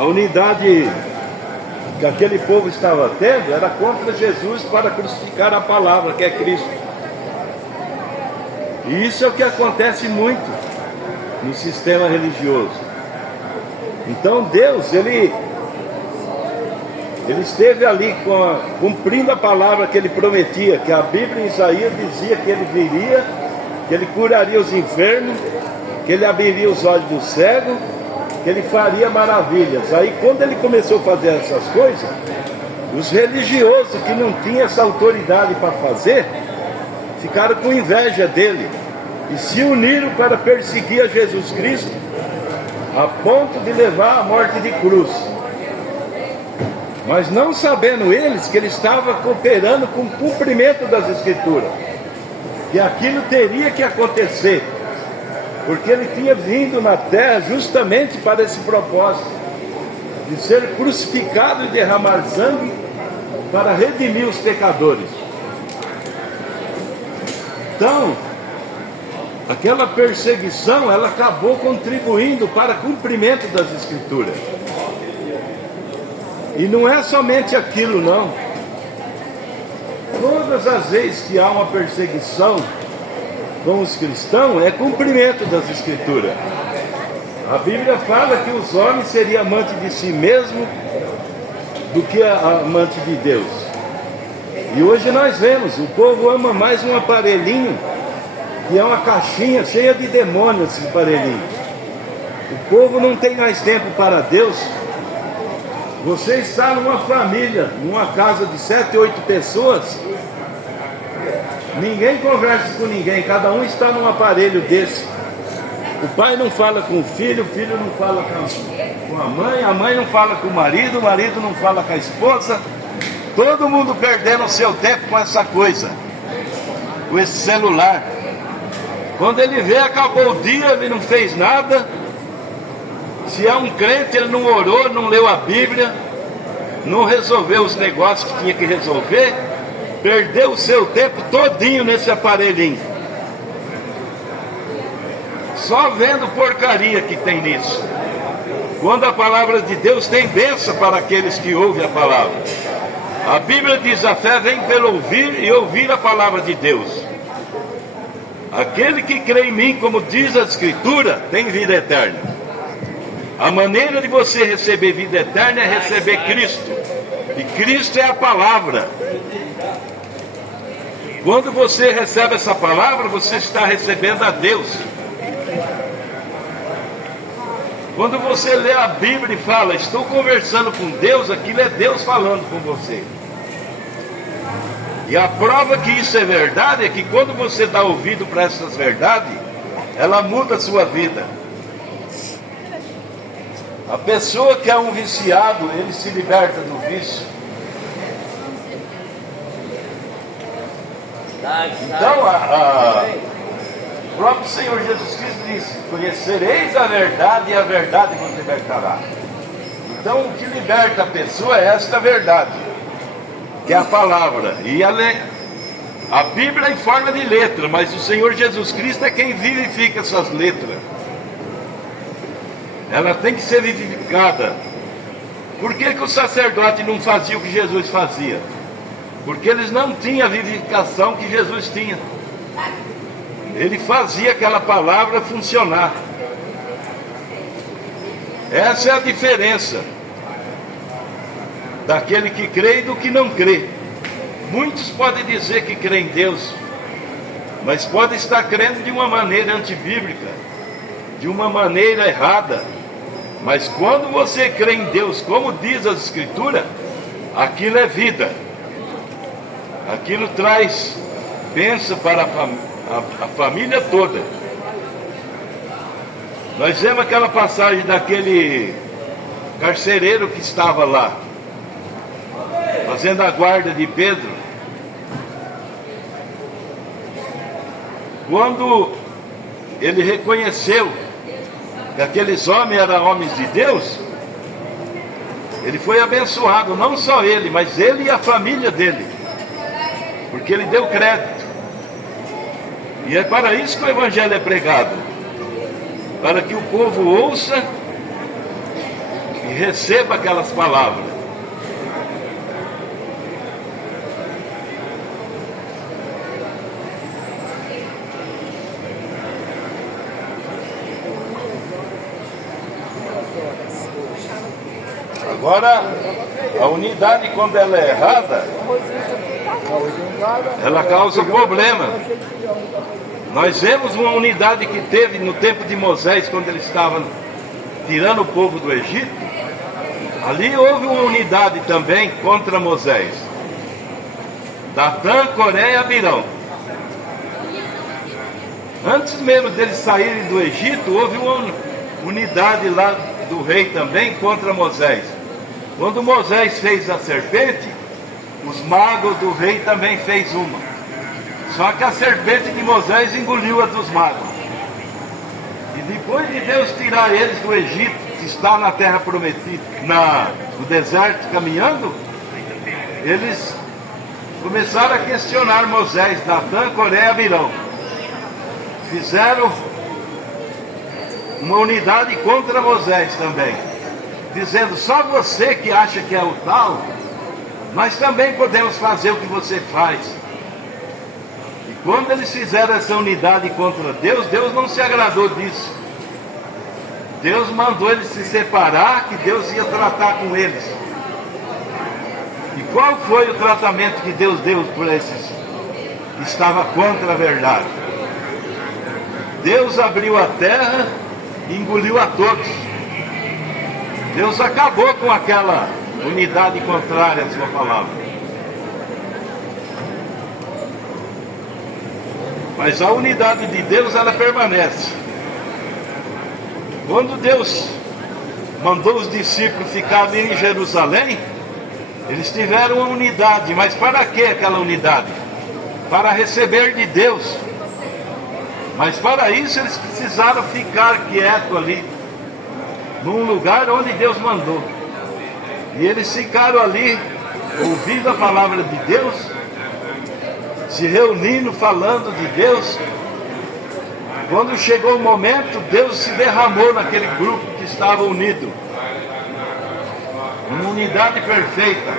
A unidade que aquele povo estava tendo era contra Jesus para crucificar a palavra, que é Cristo. E isso é o que acontece muito no sistema religioso. Então Deus, ele esteve ali cumprindo a palavra que ele prometia, que a Bíblia em Isaías dizia que ele viria, que ele curaria os enfermos, que ele abriria os olhos do cego, que ele faria maravilhas. Aí quando ele começou a fazer essas coisas, os religiosos que não tinham essa autoridade para fazer, ficaram com inveja dele e se uniram para perseguir a Jesus Cristo, a ponto de levar à morte de cruz. Mas não sabendo eles que ele estava cooperando com o cumprimento das Escrituras, que aquilo teria que acontecer, porque ele tinha vindo na terra justamente para esse propósito, de ser crucificado e derramar sangue para redimir os pecadores. Então, aquela perseguição, ela acabou contribuindo para o cumprimento das Escrituras. E não é somente aquilo, não. Todas as vezes que há uma perseguição com os cristãos, é cumprimento das Escrituras. A Bíblia fala que os homens seriam amantes de si mesmo do que amante de Deus. E hoje nós vemos, o povo ama mais um aparelhinho, que é uma caixinha cheia de demônios, esse aparelhinho. O povo não tem mais tempo para Deus. Você está numa família, numa casa de 7, 8 pessoas, ninguém conversa com ninguém, cada um está num aparelho desse. O pai não fala com o filho não fala com a mãe não fala com o marido não fala com a esposa. Todo mundo perdendo o seu tempo com essa coisa, com esse celular. Quando ele vê, acabou o dia, ele não fez nada. Se é um crente, ele não orou, não leu a Bíblia, não resolveu os negócios que tinha que resolver, perdeu o seu tempo todinho nesse aparelhinho, só vendo porcaria que tem nisso. Quando a palavra de Deus tem bênção para aqueles que ouvem a palavra. A Bíblia diz: a fé vem pelo ouvir e ouvir a palavra de Deus. Aquele que crê em mim, como diz a Escritura, tem vida eterna. A maneira de você receber vida eterna é receber Cristo. E Cristo é a palavra. Quando você recebe essa palavra, você está recebendo a Deus. Quando você lê a Bíblia e fala, estou conversando com Deus, aquilo é Deus falando com você. E a prova que isso é verdade é que quando você dá ouvido para essas verdades, ela muda a sua vida. A pessoa que é um viciado, ele se liberta do vício. Então, o próprio Senhor Jesus Cristo disse: conhecereis a verdade e a verdade vos libertará. Então, o que liberta a pessoa é esta verdade, que é a palavra. E a Bíblia é em forma de letra, mas o Senhor Jesus Cristo é quem vivifica essas letras. Ela tem que ser vivificada. Por que o sacerdote não fazia o que Jesus fazia? Porque eles não tinham a vivificação que Jesus tinha. Ele fazia aquela palavra funcionar. Essa é a diferença daquele que crê e do que não crê. Muitos podem dizer que crê em Deus, mas podem estar crendo de uma maneira antibíblica, de uma maneira errada. Mas quando você crê em Deus, como diz as Escrituras, aquilo é vida. Aquilo traz bênção para a família toda. Nós vemos aquela passagem daquele carcereiro que estava lá, fazendo a guarda de Pedro. Quando ele reconheceu que aqueles homens eram homens de Deus, ele foi abençoado, não só ele, mas ele e a família dele, porque ele deu crédito. E é para isso que o Evangelho é pregado, para que o povo ouça e receba aquelas palavras. Agora, a unidade, quando ela é errada, ela causa problema. Nós vemos uma unidade que teve no tempo de Moisés, quando ele estava tirando o povo do Egito. Ali houve uma unidade também contra Moisés. Datã, Coré e Abirão. Antes mesmo deles saírem do Egito, houve uma unidade lá do rei também contra Moisés. Quando Moisés fez a serpente, os magos do rei também fez uma. Só que a serpente de Moisés engoliu a dos magos. E depois de Deus tirar eles do Egito, que está na terra prometida, no deserto caminhando, eles começaram a questionar Moisés, Datã, Coré e Abirão. Fizeram uma unidade contra Moisés também, dizendo: só você que acha que é o tal, nós também podemos fazer o que você faz. E quando eles fizeram essa unidade contra Deus, Deus não se agradou disso. Deus mandou eles se separar, que Deus ia tratar com eles. E qual foi o tratamento que Deus deu por esses que estavam contra a verdade? Deus abriu a terra e engoliu a todos. Deus acabou com aquela unidade contrária à sua palavra. Mas a unidade de Deus, ela permanece. Quando Deus mandou os discípulos ficarem em Jerusalém, eles tiveram uma unidade. Mas para que aquela unidade? Para receber de Deus. Mas para isso eles precisaram ficar quietos ali, num lugar onde Deus mandou. E eles ficaram ali, ouvindo a palavra de Deus, se reunindo, falando de Deus. Quando chegou o momento, Deus se derramou naquele grupo que estava unido, uma unidade perfeita,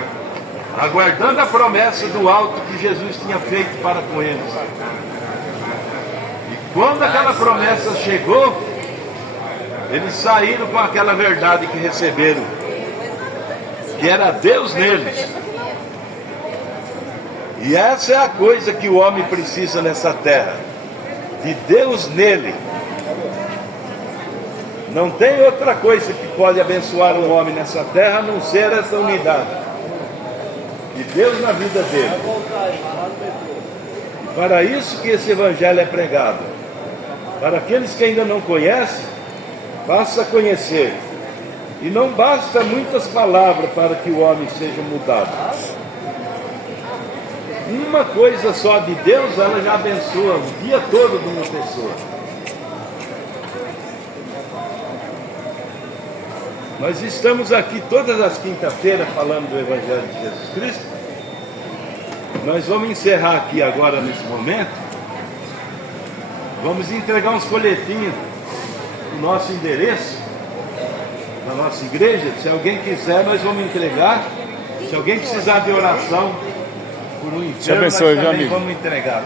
aguardando a promessa do alto que Jesus tinha feito para com eles. E quando aquela promessa chegou, eles saíram com aquela verdade que receberam, que era Deus neles. E essa é a coisa que o homem precisa nessa terra, de Deus nele. Não tem outra coisa que pode abençoar um homem nessa terra a não ser essa unidade de Deus na vida dele. E para isso que esse evangelho é pregado. Para aqueles que ainda não conhecem, faça conhecer. E não basta muitas palavras para que o homem seja mudado. Uma coisa só de Deus, ela já abençoa o dia todo de uma pessoa. Nós estamos aqui todas as quinta-feiras falando do Evangelho de Jesus Cristo. Nós vamos encerrar aqui agora nesse momento. Vamos entregar uns folhetinhos no nosso endereço, na nossa igreja. Se alguém quiser, nós vamos entregar. Se alguém precisar de oração por um enfermo, nós também vamos entregar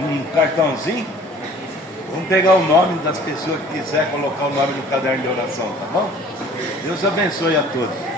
um cartãozinho. Vamos pegar o nome das pessoas que quiser colocar o nome no caderno de oração, tá bom? Deus abençoe a todos.